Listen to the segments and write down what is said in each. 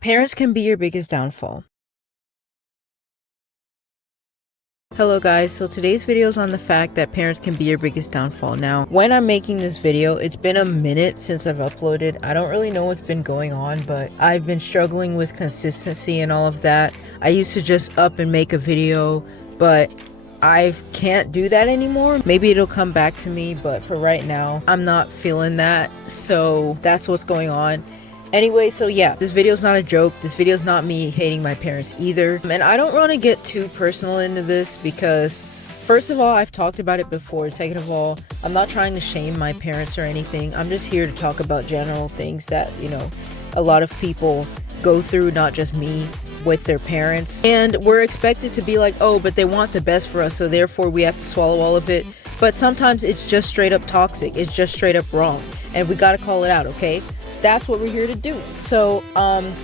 Parents can be your biggest downfall. Hello guys, so today's video is on the fact that parents can be your biggest downfall. Now, when I'm making this video, it's been a minute since I've uploaded. I don't really know what's been going on, but I've been struggling with consistency and all of that. I used to just up and make a video, but I can't do that anymore. Maybe it'll come back to me, but for right now, I'm not feeling that. So that's what's going on. Anyway, so yeah, this video is not a joke. This video is not me hating my parents either. And I don't want to get too personal into this because, first of all, I've talked about it before. Second of all, I'm not trying to shame my parents or anything. I'm just here to talk about general things that, you know, a lot of people go through, not just me, with their parents. And we're expected to be like, oh, but they want the best for us, so therefore we have to swallow all of it. But sometimes it's just straight up toxic. It's just straight up wrong. And we got to call it out, okay? That's what we're here to do. So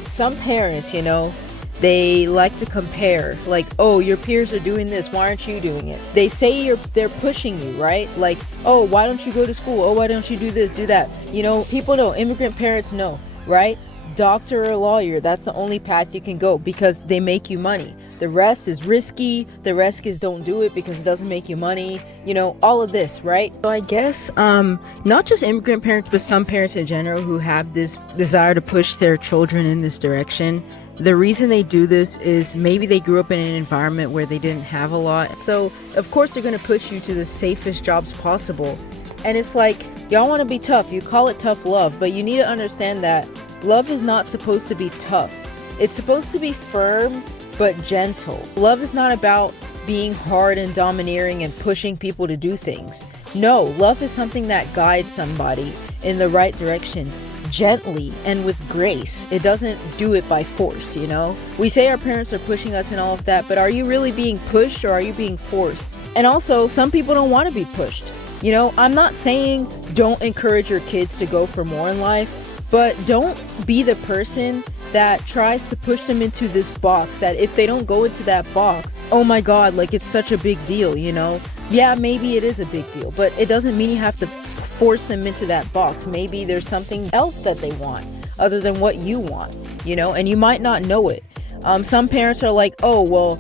some parents, you know, they like to compare, like, oh, your peers are doing this, why aren't you doing it? They say they're pushing you, right? Like, oh, why don't you go to school? Oh, why don't you do this, do that? You know, people know, immigrant parents know, right? Doctor or lawyer, that's the only path you can go because they make you money. The rest is risky. The rest is don't do it because it doesn't make you money. You know, all of this, right? So I guess not just immigrant parents, but some parents in general who have this desire to push their children in this direction. The reason they do this is maybe they grew up in an environment where they didn't have a lot. So of course they're going to push you to the safest jobs possible. And it's like, y'all want to be tough. You call it tough love, but you need to understand that love is not supposed to be tough. It's supposed to be firm but gentle. Love is not about being hard and domineering and pushing people to do things. No, love is something that guides somebody in the right direction, gently and with grace. It doesn't do it by force, you know? We say our parents are pushing us and all of that, but are you really being pushed or are you being forced? And also, some people don't want to be pushed. You know, I'm not saying don't encourage your kids to go for more in life, but don't be the person that tries to push them into this box that if they don't go into that box, oh my god, like it's such a big deal, you know? Yeah, maybe it is a big deal, but it doesn't mean you have to force them into that box. Maybe there's something else that they want other than what you want, you know, and you might not know it. Some parents are like, oh, well,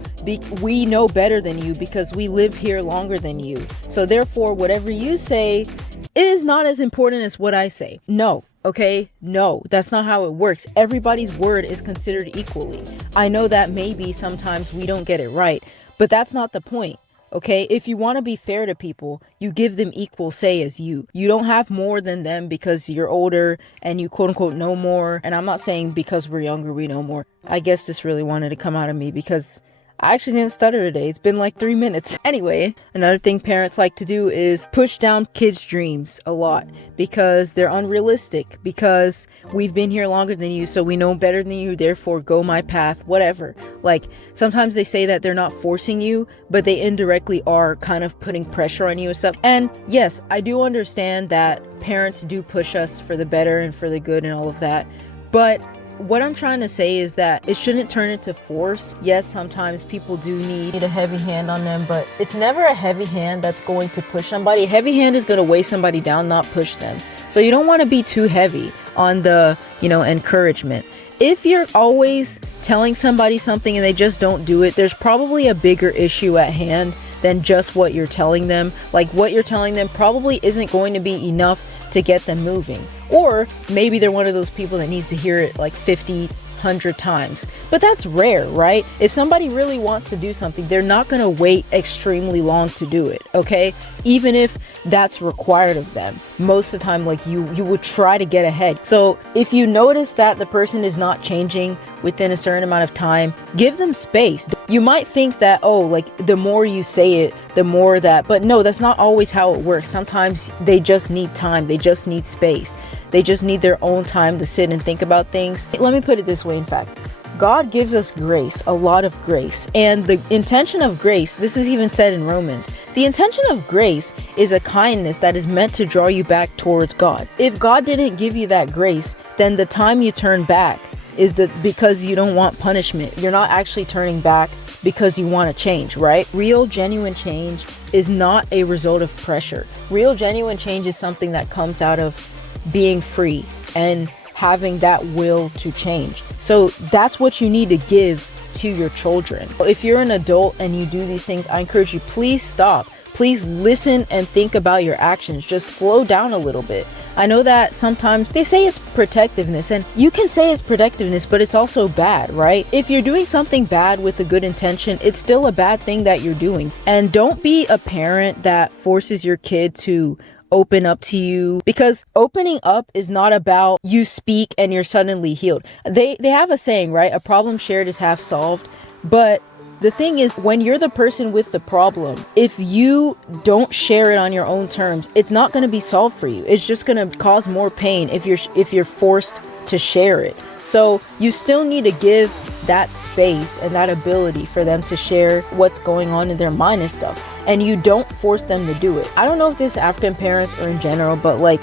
we know better than you because we live here longer than you. So therefore, whatever you say is not as important as what I say. No. Okay, no, that's not how it works. Everybody's word is considered equally. I know that maybe sometimes we don't get it right, but that's not the point. Okay, if you want to be fair to people, you give them equal say as you. You don't have more than them because you're older and you quote unquote know more. And I'm not saying because we're younger we know more. I guess this really wanted to come out of me because I actually didn't stutter today. It's been like 3 minutes. Anyway, another thing parents like to do is push down kids' dreams a lot because they're unrealistic, because we've been here longer than you, so we know better than you, therefore go my path, whatever. Like, sometimes they say that they're not forcing you, but they indirectly are kind of putting pressure on you and stuff. And yes, I do understand that parents do push us for the better and for the good and all of that, but what I'm trying to say is that it shouldn't turn into force. Yes, sometimes people do need a heavy hand on them, but it's never a heavy hand that's going to push somebody. A heavy hand is going to weigh somebody down, not push them. So you don't want to be too heavy on the, you know, encouragement. If you're always telling somebody something and they just don't do it, there's probably a bigger issue at hand than just what you're telling them. Like, what you're telling them probably isn't going to be enough to get them moving. Or maybe they're one of those people that needs to hear it like 50, 100 times. But that's rare, right? If somebody really wants to do something, they're not going to wait extremely long to do it, okay? Even if that's required of them. Most of the time, like, you would try to get ahead. So if you notice that the person is not changing within a certain amount of time, give them space. You might think that, oh, like, the more you say it, the more that, but no, that's not always how it works. Sometimes they just need time. They just need space. They just need their own time to sit and think about things. Let me put it this way, in fact. God gives us grace, a lot of grace. And the intention of grace, this is even said in Romans, the intention of grace is a kindness that is meant to draw you back towards God. If God didn't give you that grace, then the time you turn back is because you don't want punishment. You're not actually turning back because you want to change, right? Real, genuine change is not a result of pressure. Real, genuine change is something that comes out of being free and having that will to change. So that's what you need to give to your children. If you're an adult and you do these things, I encourage you, please stop. Please listen and think about your actions. Just slow down a little bit. I know that sometimes they say it's protectiveness, and you can say it's protectiveness, but it's also bad, right? If you're doing something bad with a good intention, it's still a bad thing that you're doing. And don't be a parent that forces your kid to open up to you, because opening up is not about you speak and you're suddenly healed. They have a saying, right? A problem shared is half solved. But the thing is, when you're the person with the problem, if you don't share it on your own terms, it's not going to be solved for you. It's just going to cause more pain if you're forced to share it. So you still need to give that space and that ability for them to share what's going on in their mind and stuff. And you don't force them to do it. I don't know if this is African parents or in general, but like,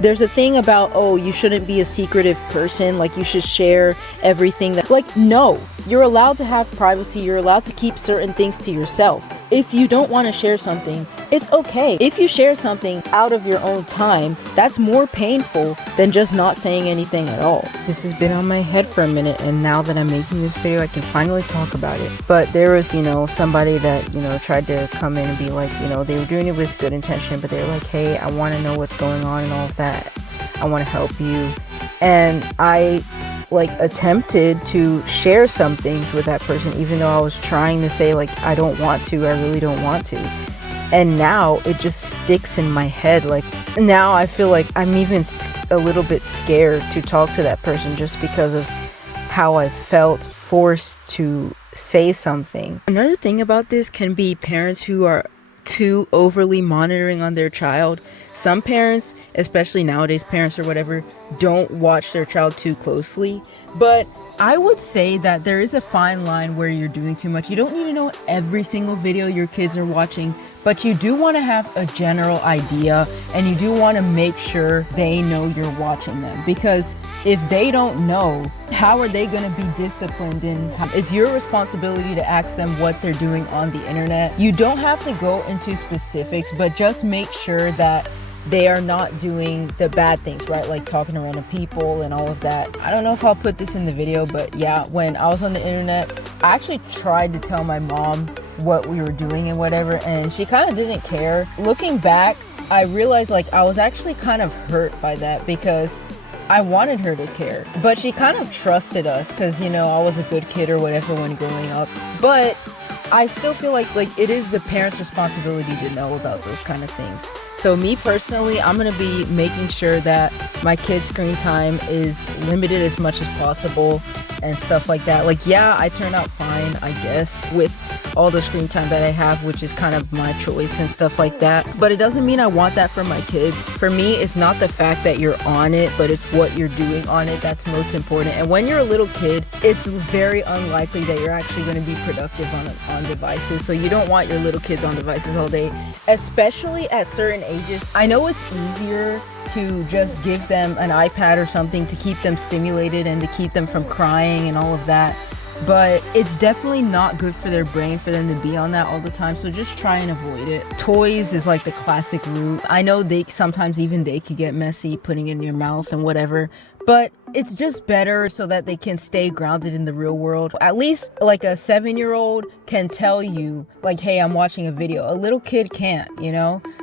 there's a thing about, oh, you shouldn't be a secretive person, like you should share everything that, like, no, you're allowed to have privacy. You're allowed to keep certain things to yourself. If you don't want to share something, it's okay. If you share something out of your own time, that's more painful than just not saying anything at all. This has been on my head for a minute, and now that I'm making this video, I can finally talk about it. But there was, somebody that, tried to come in and be like, they were doing it with good intention, but they were like, hey, I want to know what's going on and all of that. I want to help you. And I attempted to share some things with that person, even though I was trying to say like, I don't want to, I really don't want to. And now it just sticks in my head. Like, now I feel like I'm even a little bit scared to talk to that person, just because of how I felt forced to say something. Another thing about this can be parents who are too overly monitoring on their child. Some parents, especially nowadays parents or whatever, don't watch their child too closely. But I would say that there is a fine line where you're doing too much. You don't need to know every single video your kids are watching, but you do want to have a general idea, and you do want to make sure they know you're watching them. Because if they don't know, how are they going to be disciplined? And it's your responsibility to ask them what they're doing on the internet. You don't have to go into specifics, but just make sure that they are not doing the bad things, right? Like talking to random people and all of that. I don't know if I'll put this in the video, but yeah, when I was on the internet, I actually tried to tell my mom what we were doing and whatever, and she kind of didn't care. Looking back, I realized like I was actually kind of hurt by that, because I wanted her to care, but she kind of trusted us because, I was a good kid or whatever when growing up. But I still feel like it is the parent's responsibility to know about those kind of things. So me personally, I'm going to be making sure that my kids' screen time is limited as much as possible and stuff like that. Like, yeah, I turn out fine, I guess, with all the screen time that I have, which is kind of my choice and stuff like that. But it doesn't mean I want that for my kids. For me, it's not the fact that you're on it, but it's what you're doing on it that's most important. And when you're a little kid, it's very unlikely that you're actually going to be productive on devices. So you don't want your little kids on devices all day, especially at certain ages. I know it's easier to just give them an iPad or something to keep them stimulated and to keep them from crying and all of that, but it's definitely not good for their brain for them to be on that all the time. So just try and avoid it. Toys is like the classic route. I know sometimes even they could get messy putting it in your mouth and whatever, but it's just better so that they can stay grounded in the real world. At least like a 7-year-old can tell you like, hey, I'm watching a video. A little kid can't,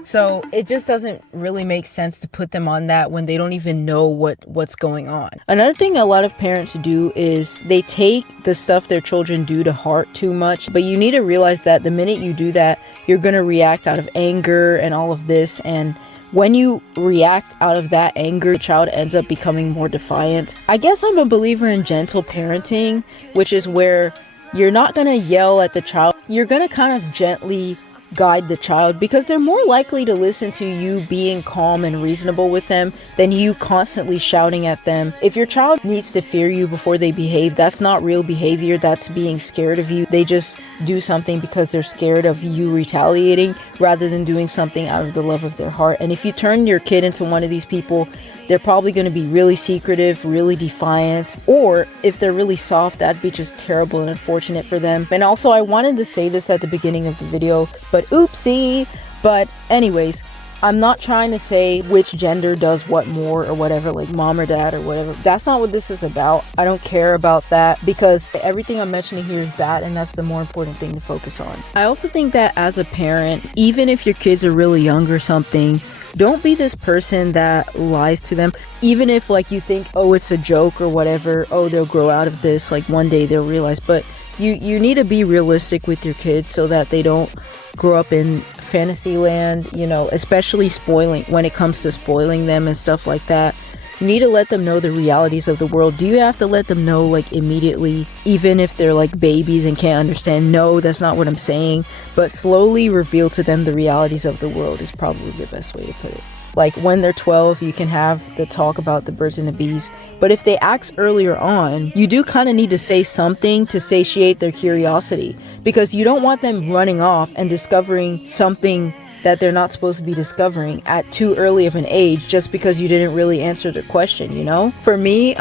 So it just doesn't really make sense to put them on that when they don't even know what's going on. Another thing a lot of parents do is they take the stuff their children do to heart too much. But you need to realize that the minute you do that, you're going to react out of anger and all of this. And when you react out of that anger, the child ends up becoming more defiant. I guess I'm a believer in gentle parenting, which is where you're not going to yell at the child. You're going to kind of gently guide the child, because they're more likely to listen to you being calm and reasonable with them than you constantly shouting at them. If your child needs to fear you before they behave, that's not real behavior. That's being scared of you. They just do something because they're scared of you retaliating rather than doing something out of the love of their heart. And if you turn your kid into one of these people, they're probably going to be really secretive, really defiant, or if they're really soft, that'd be just terrible and unfortunate for them. And also, I wanted to say this at the beginning of the video, but oopsie. But anyways, I'm not trying to say which gender does what more or whatever, like mom or dad or whatever. That's not what this is about. I don't care about that, because everything I'm mentioning here is bad, and that's the more important thing to focus on. I also think that as a parent, even if your kids are really young or something, don't be this person that lies to them. Even if like you think, oh, it's a joke or whatever, oh, they'll grow out of this, like one day they'll realize. But you need to be realistic with your kids so that they don't grow up in fantasy land, you know, especially spoiling, when it comes to spoiling them and stuff like that. You need to let them know the realities of the world. Do you have to let them know like immediately, even if they're like babies and can't understand? No, that's not what I'm saying. But slowly reveal to them the realities of the world is probably the best way to put it. Like when they're 12, you can have the talk about the birds and the bees. But if they ask earlier on, you do kind of need to say something to satiate their curiosity, because you don't want them running off and discovering something that they're not supposed to be discovering at too early of an age just because you didn't really answer the question, you know? For me,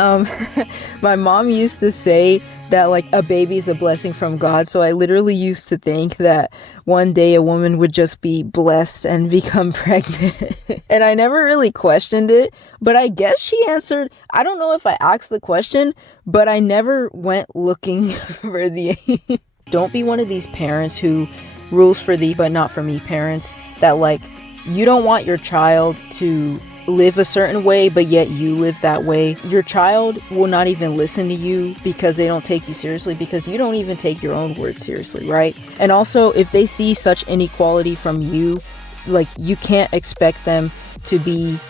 my mom used to say that like a baby is a blessing from God. So I literally used to think that one day a woman would just be blessed and become pregnant. And I never really questioned it, but I guess she answered. I don't know if I asked the question, but I never went looking for the Don't be one of these parents who rules for thee but not for me parents, that like you don't want your child to live a certain way but yet you live that way. Your child will not even listen to you because they don't take you seriously, because you don't even take your own words seriously, right? And also, if they see such inequality from you, like you can't expect them to be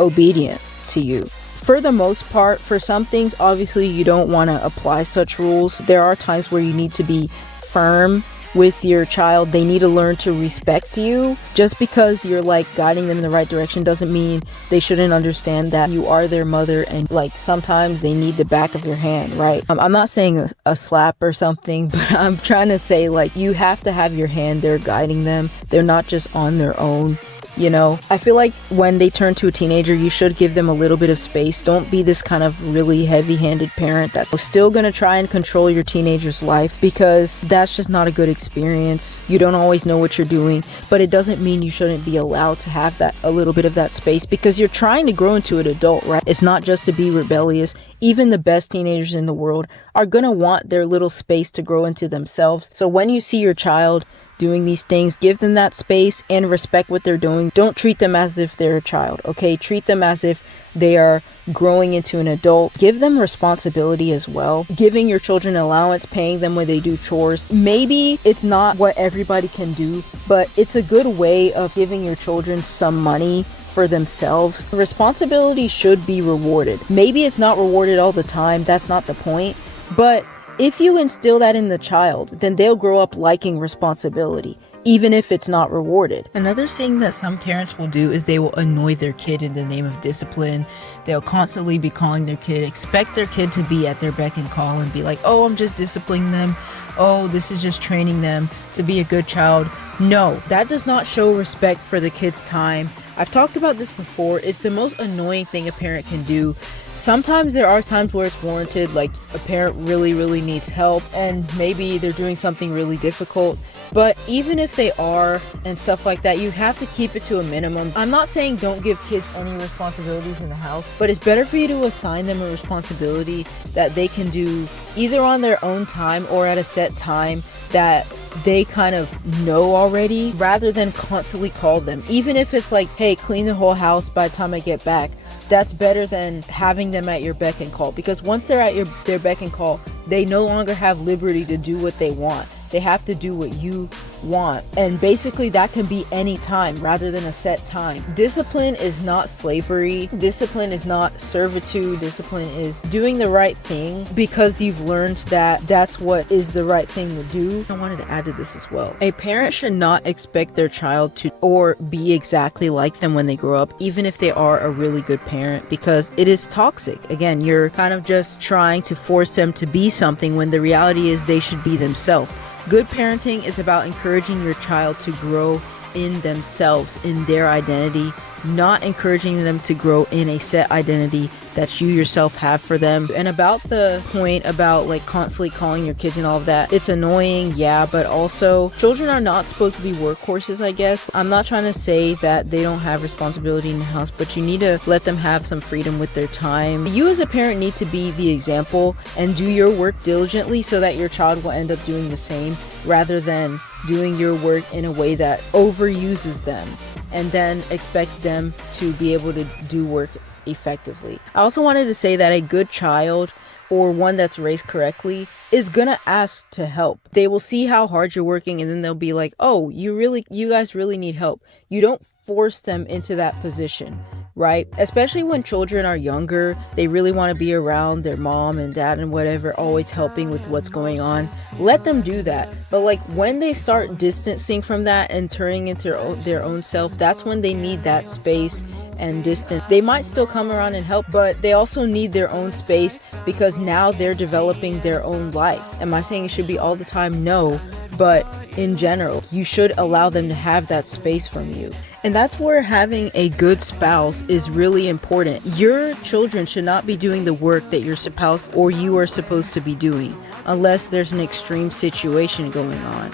obedient to you. For the most part, for some things, obviously you don't want to apply such rules. There are times where you need to be firm with your child. They need to learn to respect you. Just because you're like guiding them in the right direction doesn't mean they shouldn't understand that you are their mother, and like sometimes they need the back of your hand, right? I'm not saying a slap or something, but I'm trying to say like you have to have your hand there guiding them. They're not just on their own. You know, I feel like when they turn to a teenager, you should give them a little bit of space. Don't be this kind of really heavy-handed parent that's still gonna try and control your teenager's life, because that's just not a good experience. You don't always know what you're doing, but it doesn't mean you shouldn't be allowed to have that a little bit of that space, because you're trying to grow into an adult, right? It's not just to be rebellious. Even the best teenagers in the world are gonna want their little space to grow into themselves. So when you see your child doing these things, give them that space and respect what they're doing. Don't treat them as if they're a child, okay? Treat them as if they are growing into an adult. Give them responsibility as well. Giving your children allowance, paying them when they do chores. Maybe it's not what everybody can do, but it's a good way of giving your children some money for themselves. Responsibility should be rewarded. Maybe it's not rewarded all the time. That's not the point. But if you instill that in the child, then they'll grow up liking responsibility, even if it's not rewarded. Another thing that some parents will do is they will annoy their kid in the name of discipline. They'll constantly be calling their kid, expect their kid to be at their beck and call and be like, oh, I'm just disciplining them. Oh, this is just training them to be a good child. No, that does not show respect for the kid's time. I've talked about this before. It's the most annoying thing a parent can do. Sometimes there are times where it's warranted, like a parent really needs help and maybe they're doing something really difficult. But even if they are and stuff like that, you have to keep it to a minimum. I'm not saying don't give kids any responsibilities in the house, but it's better for you to assign them a responsibility that they can do either on their own time or at a set time that they kind of know already, rather than constantly call them. Even if it's like, hey, clean the whole house by the time I get back. That's better than having them at your beck and call, because once they're at their beck and call, they no longer have liberty to do what they want. They have to do what you want. And basically that can be any time rather than a set time. Discipline is not slavery. Discipline is not servitude. Discipline is doing the right thing because you've learned that that's what is the right thing to do. I wanted to add to this as well. A parent should not expect their child to or be exactly like them when they grow up, even if they are a really good parent, because it is toxic. Again, you're kind of just trying to force them to be something when the reality is they should be themselves. Good parenting is about encouraging your child to grow in themselves, in their identity, not encouraging them to grow in a set identity that you yourself have for them. And about the point about like constantly calling your kids and all of that, it's annoying, yeah, but also children are not supposed to be workhorses, I guess. I'm not trying to say that they don't have responsibility in the house, but you need to let them have some freedom with their time. You as a parent need to be the example and do your work diligently so that your child will end up doing the same, rather than doing your work in a way that overuses them and then expects them to be able to do work effectively. I also wanted to say that a good child, or one that's raised correctly, is gonna ask to help. They will see how hard you're working and then they'll be like, oh, you guys really need help. You don't force them into that position, right? Especially when children are younger, they really want to be around their mom and dad and whatever, always helping with what's going on. Let them do that. But like when they start distancing from that and turning into their own self, that's when they need that space and distance. They might still come around and help, but they also need their own space because now they're developing their own life. Am I saying it should be all the time? No, but in general, you should allow them to have that space from you. And that's where having a good spouse is really important. Your children should not be doing the work that your spouse or you are supposed to be doing, unless there's an extreme situation going on,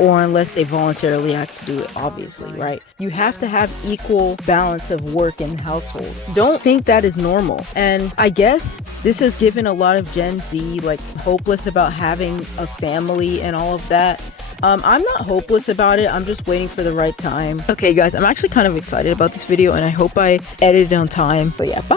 or unless they voluntarily ask to do it, obviously, right? You have to have equal balance of work and household. Don't think that is normal. And I guess this has given a lot of Gen Z like hopeless about having a family and all of that. I'm not hopeless about it. I'm just waiting for the right time. Okay, guys, I'm actually kind of excited about this video and I hope I edited on time. So yeah, bye.